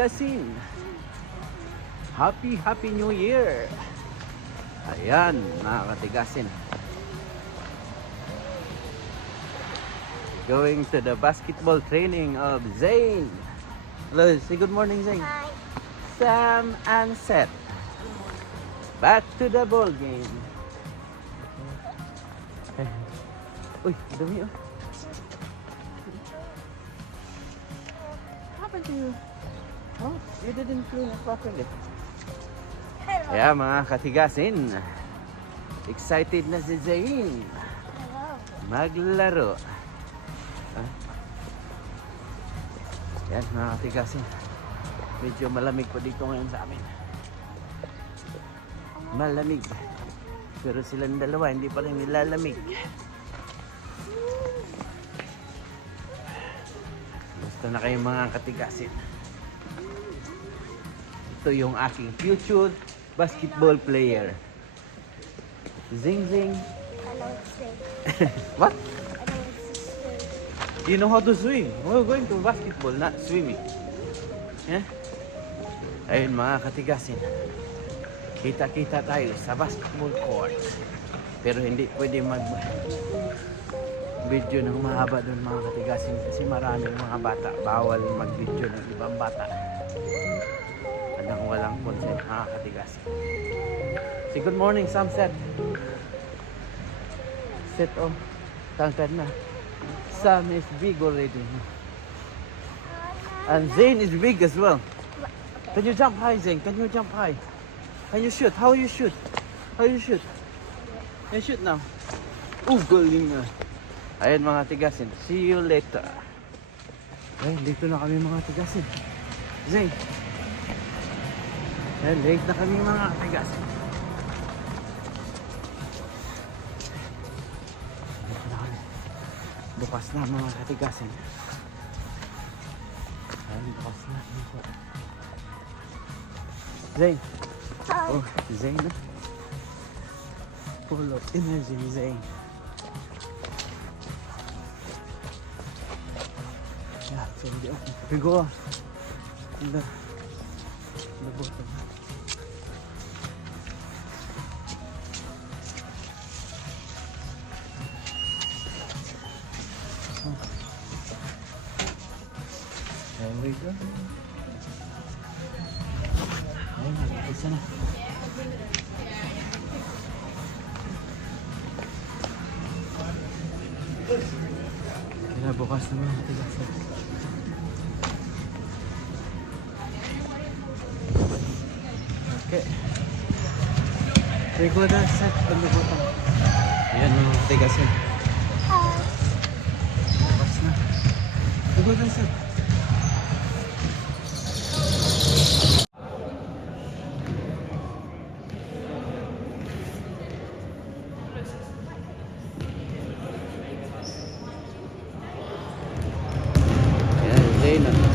Katigasin. Happy New Year. Ayan, mga Katigasin. Going to the basketball training of Zane. Hello, say good morning, Zane. Hi. Sam and Seth. Back to the ball game. Uy, dumi oh. What happened to you? Oh, you didn't clean it properly. Hello. Yeah, mga Katigasin. Excited na si Zane. Hello. Maglaro. Yan, mga Katigasin. Medyo malamig po dito ngayon sa amin. Malamig. Pero silang dalawa, hindi pa rin nilalamig. Basta na kayong mga Katigasin. Ito yung aking future basketball player. Zing zing. I know it's safe. What? I know it's safe. You know how to swim. We're going to basketball, not swimming. Yeah? Ayun mga Katigasin. Kita-kita tayo sa basketball court. Pero hindi pwede mag-video ng mahaba doon mga Katigasin kasi maraming mga bata. Bawal mag-video ng ibang bata. Walang consent mga Katigasin. Say good morning, Sam Seth. Seth, oh. Tangkad na. Sam is big already. And Zane is big as well. Can you jump high, Zane? Can you jump high? Can you shoot? How you shoot? How you shoot? You shoot now. Oh, galing na. Ayan mga Tigasin. See you later. Ayan, dito na kami mga Tigasin. Zane. Ayan, late na kami mga Tigasin. Dito na kami. Bukas na mga Katigasin. Ayan, bukas na. Zane. Hi. Oh, Zane. Full of energy, Zane. Yeah, so we go in the bottom. There we go. Ayun, isa na. Bukas na mga Katigasin. Okay. We go to set on the bottom. Ayan mga Katigasin. Hi. Bukas na. We go to set. Ayan, Zane.